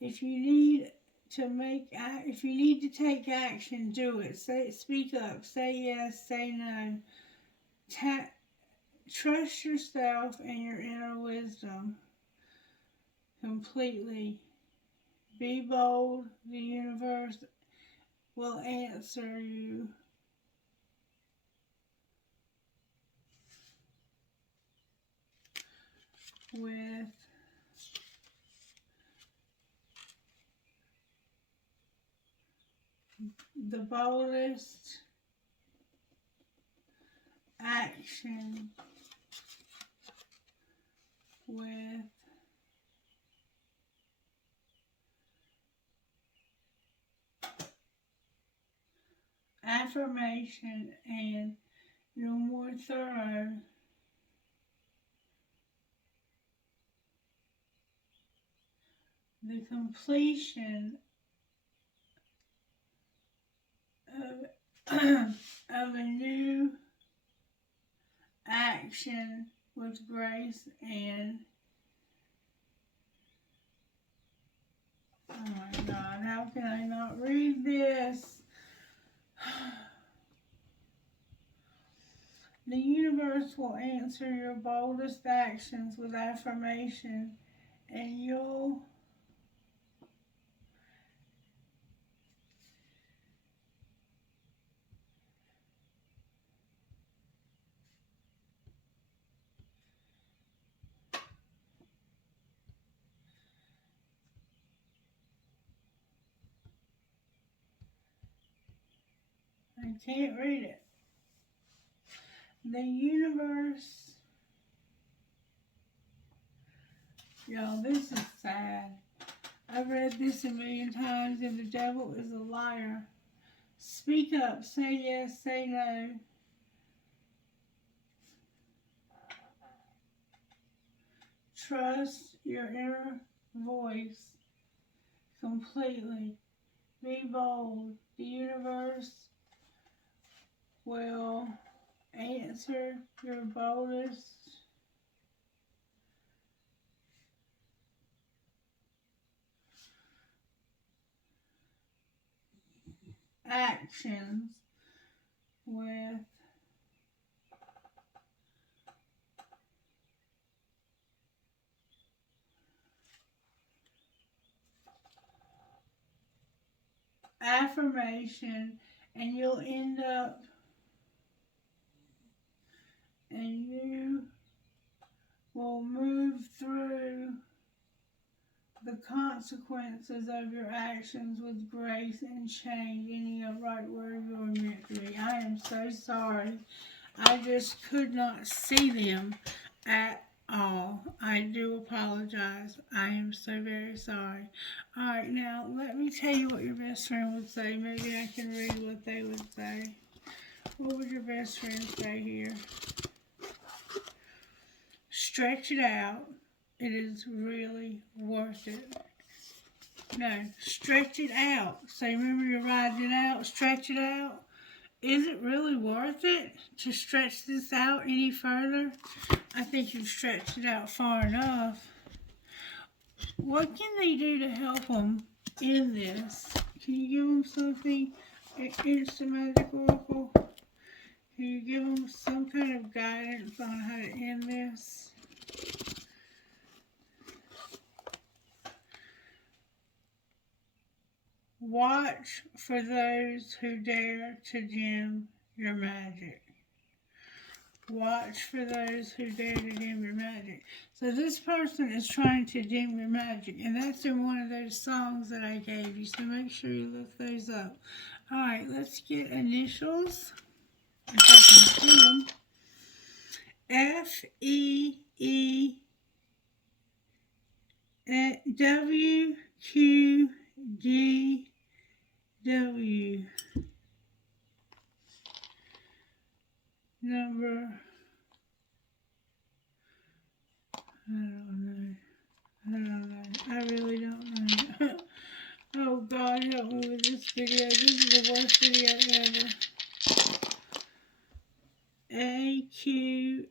If you need to take action, do it. Speak up. Say yes. Say no. Trust yourself and your inner wisdom completely. Be bold. The universe will answer you with the boldest action, with affirmation, and no more thorough the completion of, of a new action with grace and, oh my God, how can I not read this? The universe will answer your boldest actions with affirmation, and you'll I can't read it. The universe, y'all, this is sad. I've read this a million times, and the devil is a liar. Speak up, say yes, say no. Trust your inner voice completely. Be bold. The universe will answer your boldest actions with affirmation, and you'll end up, and you will move through the consequences of your actions with grace and change, ending up right where you're meant to be. I am so sorry. I just could not see them at all. I do apologize. I am so very sorry. Alright, now let me tell you what your best friend would say. Maybe I can read what they would say. What would your best friend say here? Stretch it out. It is really worth it. No, stretch it out. So remember, you're riding it out. Stretch it out. Is it really worth it to stretch this out any further? I think you've stretched it out far enough. What can they do to help them in this? Can you give them something? Instant Magic Oracle? Can you give them some kind of guidance on how to end this? Watch for those who dare to dim your magic. Watch for those who dare to dim your magic. So this person is trying to dim your magic, and that's in one of those songs that I gave you, so make sure you look those up. Alright, let's get initials, if I can see them. F-E-E W-Q-G-W. Number, I don't know. I really don't know. Oh God, help me with this video. This is the worst video ever. A-Q-R-F-K-I-D.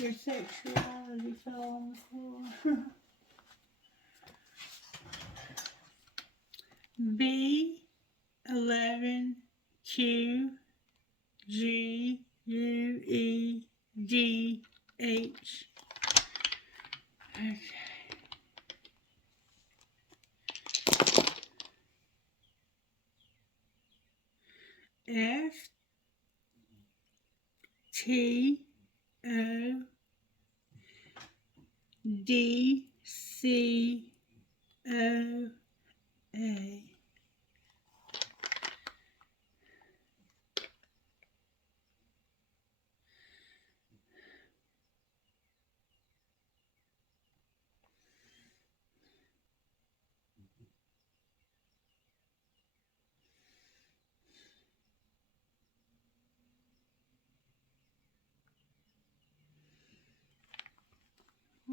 Your sexuality fell on the floor. B-11 Q G U E D H. Okay. F T O D C O A.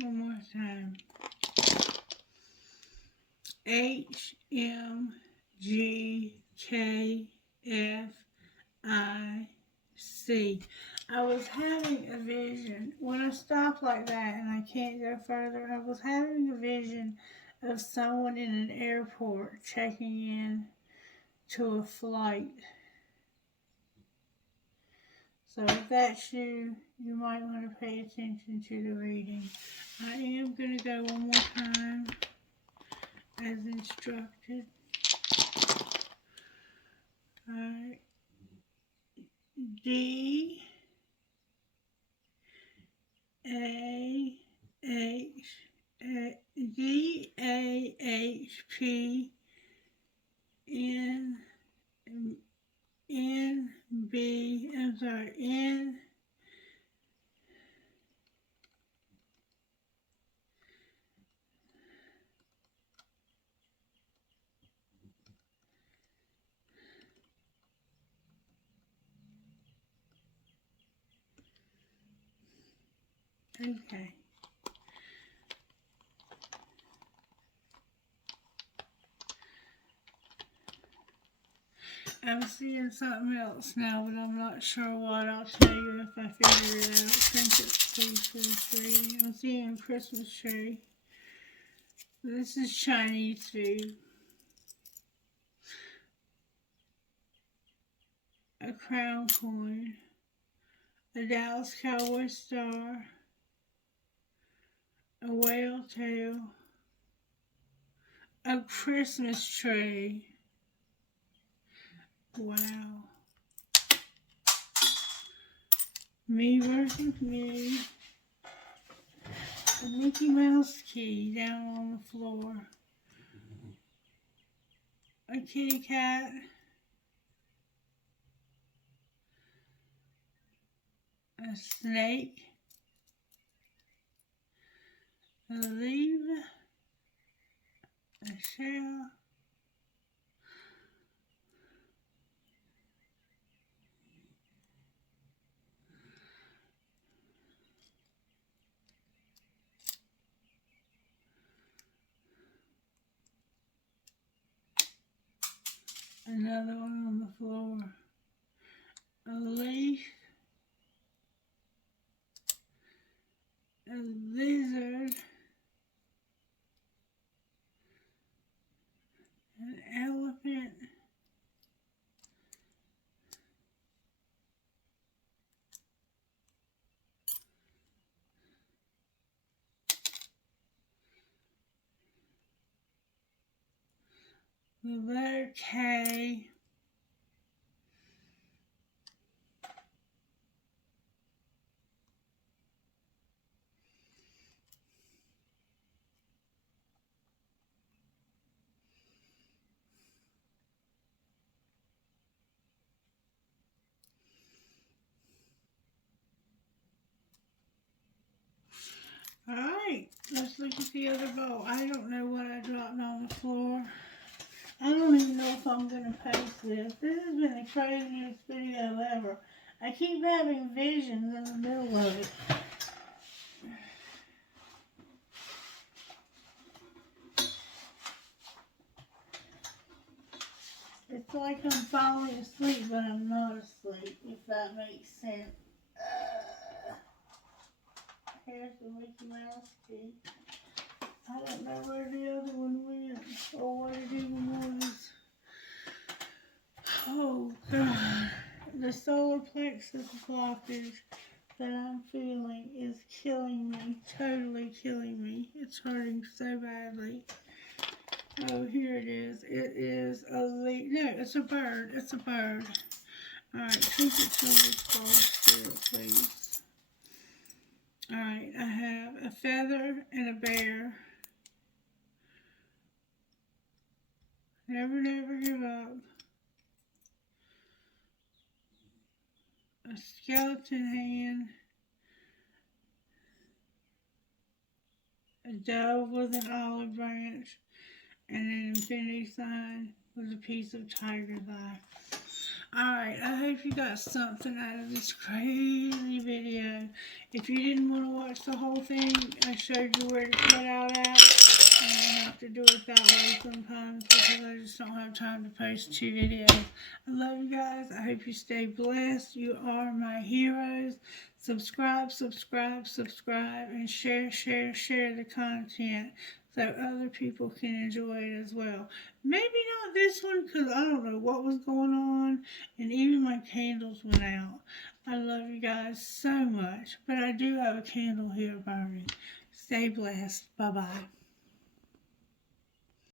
One more time. H M G K F I C. I was having a vision when I stop like that and I can't go further. I was having a vision of someone in an airport checking in to a flight. So if that's you, you might want to pay attention to the reading. I am going to go one more time as instructed. Alright. D A H D A H P N N B. I'm sorry, N. Okay. I'm seeing something else now, but I'm not sure what. I'll tell you if I figure it out. Trinkets, for the tree. I'm seeing a Christmas tree. This is Chinese food. A crown coin. A Dallas Cowboy star. A whale tail. A Christmas tree. Wow. Me versus me. A Mickey Mouse key down on the floor. A kitty cat. A snake. A leaf. A shell. Another one on the floor. A leaf. A lizard. An elephant. The letter K. Alright, let's look at the other bowl. I don't know what I dropped on the floor. I don't even know if I'm going to post this. This has been the craziest video ever. I keep having visions in the middle of it. It's like I'm falling asleep, but I'm not asleep, if that makes sense. Here's the Mickey Mouse key. I don't know where the other one went, or what it even was. Oh, God. solar plexus blockage that I'm feeling is killing me, totally killing me. It's hurting so badly. Oh, here it is. It is a leaf. No, it's a bird. It's a bird. Alright, keep it till this ball spirit, please. Alright, I have a feather and a bear. Never, never give up. A skeleton hand. A dove with an olive branch. And an infinity sign with a piece of tiger's eye. Alright, I hope you got something out of this crazy video. If you didn't want to watch the whole thing, I showed you where to cut out at. And I have to do it that way sometimes because I just don't have time to post 2 videos. I love you guys. I hope you stay blessed. You are my heroes. Subscribe, subscribe, subscribe, and share, share, share the content so other people can enjoy it as well. Maybe not this one because I don't know what was going on, and even my candles went out. I love you guys so much, but I do have a candle here burning. Stay blessed. Bye-bye.